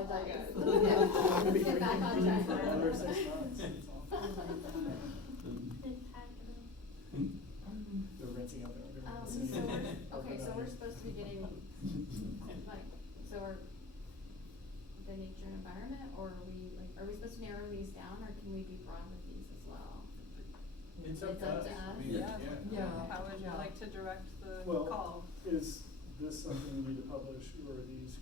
apologize. Maybe Get back on we can track. for another 6 months, that's all. They're rinsing out their underwear. So we're supposed to be getting, like, so we're the nature and environment, or are we supposed to narrow these down, or can we be broad with these as well? It's up to us. I mean, Yeah. How would you like to direct the Well, call? is this something we need to publish, or are these,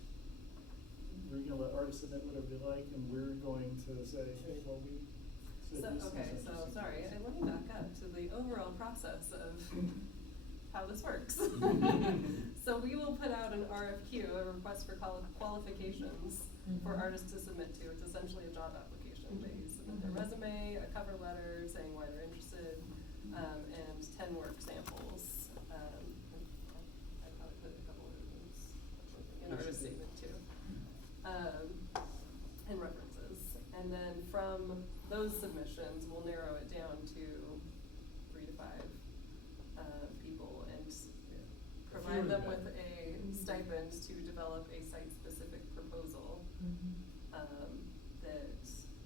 we're gonna let artists submit whatever they like, and we're going to say, hey, well, we said this. Okay, is so, interesting. sorry, let me back up to the overall process of how this works. So we will put out an RFQ, a request for qualifications for artists to submit to. It's essentially a job application. They submit their resume, a cover letter saying why they're interested, and 10 work samples. I probably put a couple of things, an artist statement too, and references. And then from those submissions, we'll narrow it down to 3 to 5 people and provide them with a stipend to develop a site-specific proposal that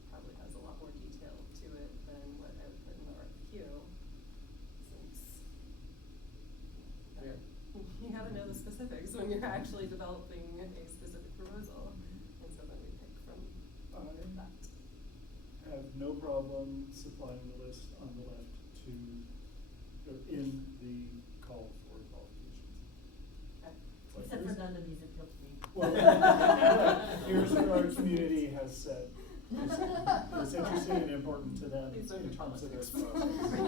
probably has a lot more detail to it than what I would put in the RFQ, since you gotta know the specifics when you're actually developing a specific proposal, and so then we pick from that. I have no problem supplying the list on the left to, or in the call for qualifications. Like, Except for none of these appeal to me. Well, here's what our community has said. It's interesting and important to them in These are terms of this politics. process.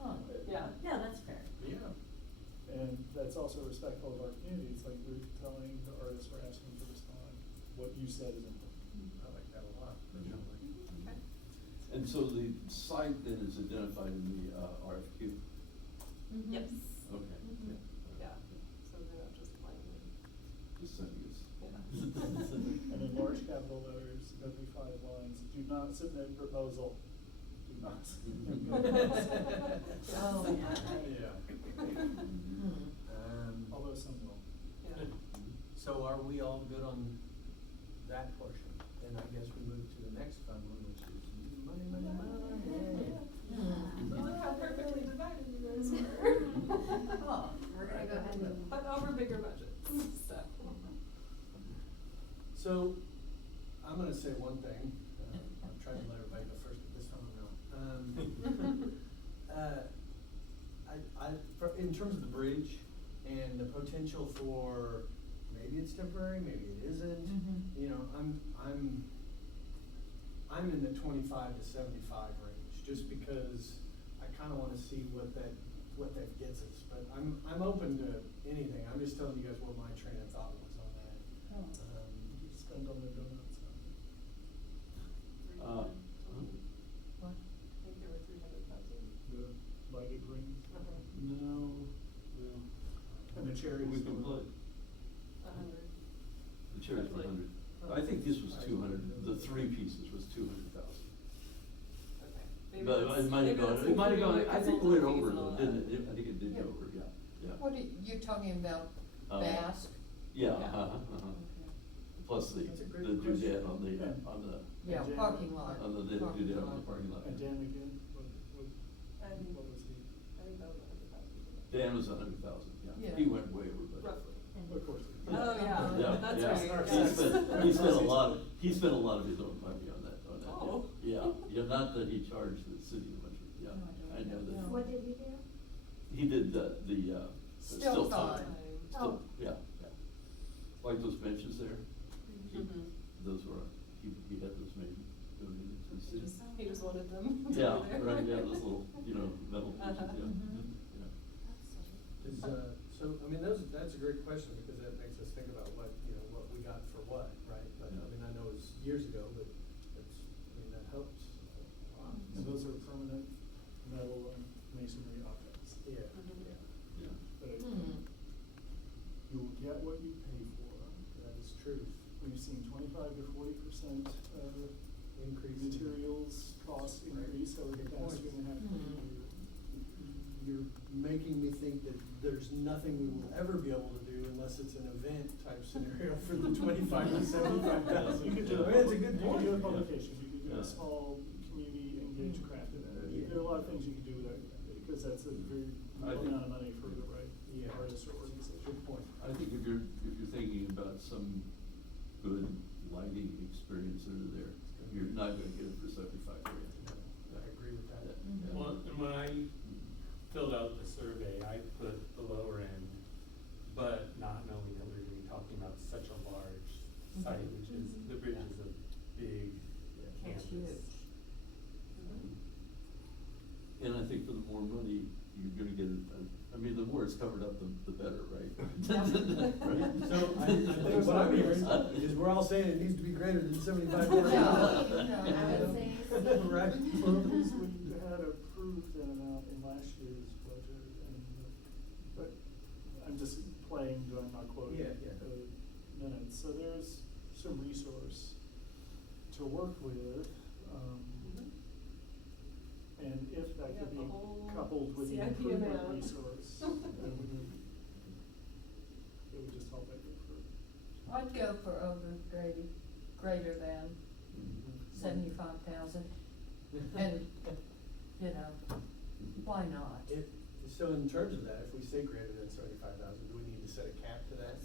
Huh. Yeah. Yeah, that's fair. Yeah. And that's also respectful of our community. It's like we're telling the artists we're asking to respond. What you said is important. I like that a lot, personally. Okay. And so the site then is identified in the RFQ? Yes. Okay. Yeah, so they're not just blindly, Just sending us. yeah. And in large capital letters, every 5 lines, do not submit proposal. Do not submit proposal. Oh, yeah. Yeah. Although some will. Yeah. So are we all good on that portion? Then I guess we move to the next fun one, which is money, money, money. Look how perfectly divided you guys were. Oh. We're gonna go ahead and. But over bigger budgets, so. So, I'm gonna say one thing, I'm trying to let everybody go first, but this time I'm not. In terms of the bridge and the potential for, maybe it's temporary, maybe it isn't, you know, I'm in the 25 to 75 range, just because I kinda wanna see what that gets us, but I'm open to anything, I'm just telling you guys what my train of thought was on that. You spend on the donuts. What? I think there were 300,000. The lighted rings. No, well. And the cherries. We can put, 100. the cherries were 100. I think this was 200, the 3 pieces was 200,000. Okay. Maybe But that's- it might have maybe gone, that's it might have gone, including I think it consultant went fees over and all though, that. didn't it? I think it did go over, yeah, yeah. What are you talking about, Um, Basque? Yeah, Yeah. Okay. Plus the That's a great doodad question. on the, Yeah. Yeah, Jan- parking lot. on the Parking doodad on lot. the parking lot. And Dan again, what And was he? I think that was 100,000. Dan was 100,000, yeah. Yeah. He went way over budget. Roughly. Of course. Oh, yeah, Yeah, that's yeah. right. He yes. spent a lot of his own money on that Oh. deal. Yeah, not that he charged the city a bunch of, yeah, I know that. No. What did he do? He did the Still time. Still, yeah. Like those benches there, Mhm. those were, he had those made, donated to the city. He just wanted them to Yeah, be there. right, yeah, those little, metal benches, Uh-huh. yeah. Is, so, I mean, that's a great question, because that makes us think about what we got for what, right? But, I mean, I know it was years ago, but that helps a lot. And those are permanent metal and masonry objects. Yeah, Mhm. yeah. Yeah. But Hmm. you'll get what you pay for. That is true. We've seen 25 to 40% Increase in- materials cost increase over the Good past point. 2.5 Hmm. years. making me think that there's nothing we will ever be able to do unless it's an event type scenario for the 25 to 75,000. You could do I mean, it's a good You point. could do a publication, you could do Yeah. a small community engaged craft event. Yeah. There are a lot of things you could do with that, because that's a very I low think- amount of money for the right Yeah. artist or organization. Good point. I think if you're thinking about some good lighting experience under there, you're not gonna get it for 75 grand. I agree with that. Yeah. Well, and when I filled out the survey, I put the lower end, but not knowing that we were gonna be talking about such a large site, which is, the bridge is a big campus. It's huge. And I think for the more money, you're gonna get, I mean, the more it's covered up, the better, right? Right? So I think what I'm hearing is we're all saying it needs to be greater than 75 grand. Yeah. I would say so. Right. Well, because we had approved an amount in last year's budget, and, but I'm just playing, I'm not quoting Yeah, yeah. the minutes, so there's some resource to work with, and if that Yeah, could be the whole coupled with the CIP improvement amount. resource, then it would just help it for. I'd go for greater than Mm-hmm. 75,000, and, you know, why not? So in terms of that, if we say greater than 75,000, do we need to set a cap to that?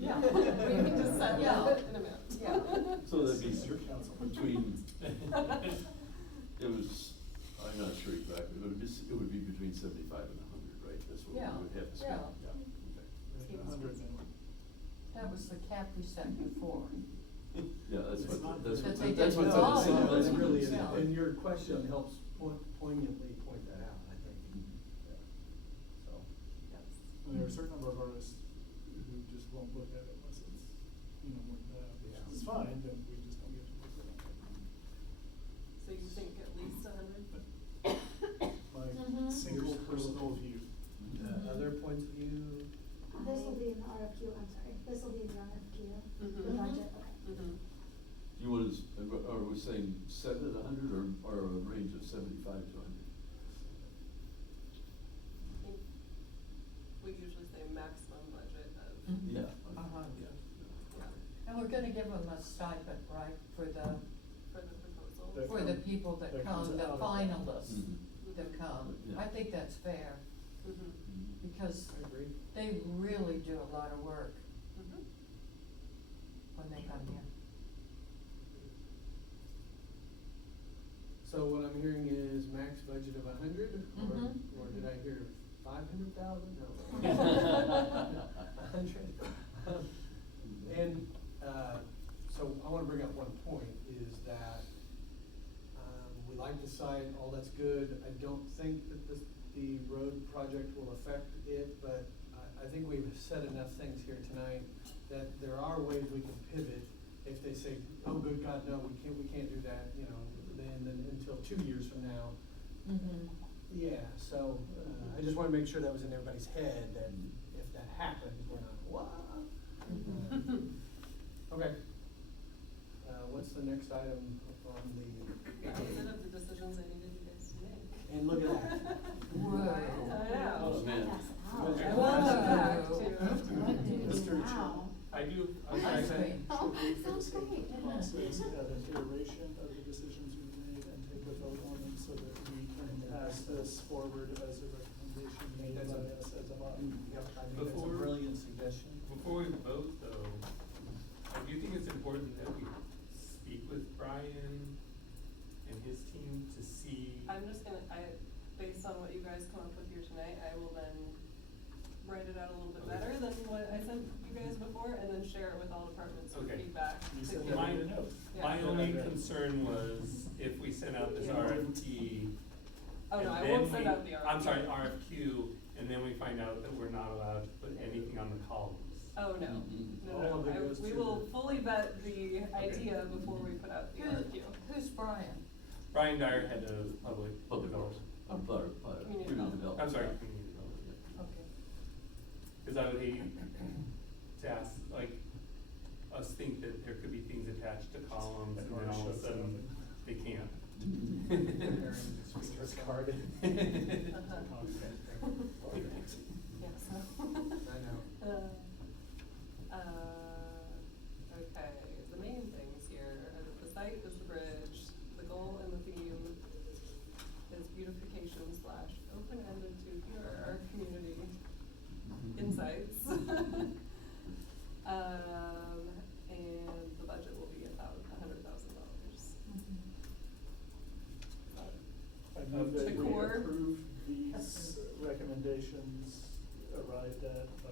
Yeah. We can just set Yeah. an amount. Yeah. So that'd be This is your council. between, it was, I'm not sure exactly, but it would be between 75 and 100, right? That's what Yeah, we would have to spend. yeah. Okay. 100 minimum. That was the cap we set before. Yeah, that's It's not what, that's that what, they that's didn't what's follow. on the city That's license. really, Yeah. and your question helps poignantly point that out, I think. Yeah. So. And there are a certain number of artists who just won't look at it unless it's, more than that, which Yeah. is fine, then we just don't get to look at it. So you think at least 100? My Mhm. single personal view. Other points of view? This will be in the RFQ, I'm sorry, this will be in the RFQ, the Mhm. budget, okay. Mm-hmm. Do you want to, are we saying set at 100 or a range of 75 to 100? I think we usually say maximum budget of, Mhm. Yeah. Uh-huh. Yeah. yeah, And we're gonna give them a stipend, right, for the for the proposal. That for the comes- people that that come, comes the out of that. finalists Mhm. that come. Yeah. I think that's fair, Mm-hmm. because I agree. they really do a lot of work Mm-hmm. when they come here. So what I'm hearing is max budget of 100, Mhm. or did I hear 500,000? No. 100. And, so I wanna bring up one point, is that, we like the site, all that's good. I don't think that the road project will affect it, but I think we've said enough things here tonight that there are ways we can pivot if they say, oh, good God, no, we can't do that, then until 2 years from now. Mm-hmm. Yeah, so, I just wanna make sure that was in everybody's head, that if that happens, we're not, what? Okay. What's the next item on the? That was it of the decisions I needed you guys to make. And look at that. Whoa. I know. Oh, man. Pass it out. I Whoa. want to go back What do we Mr. do Chair. now? I do, Ice cream. Oh, Should we, for the sounds sake great. of process, have an iteration of the decisions we made and take a vote on them so that we can pass this forward as a recommendation made by us as a body? Yep, I think that's a Before- brilliant suggestion. before we vote though, I do think it's important that we speak with Brian and his team to see. I'm just gonna, based on what you guys come up with here tonight, I will then write it out a little bit Okay. better than what I sent you guys before, and then share it with all departments for Okay. feedback. You to said give that in me- a note. My Yeah. only concern was if we sent out this Yeah. RFP. Oh, no, and I then won't send we- out the RFQ. I'm sorry, RFQ, and then we find out that we're not allowed to put anything on the columns. Oh, no, Mhm. no, All of it no, goes we to will the- fully vet the idea before we put out the RFQ. Who's Brian? Brian Dyer, head of public Public works. development. Community Community development. development. I'm sorry, community development, yeah. Okay. Cause I would hate to ask, like, us think that there could be things attached to columns and then all of a sudden they can't. Speaker's card. Uh-huh. beautification slash open-ended to hear our community insights. And the budget will be $100,000. I move that we Decor. approve these recommendations arrived at by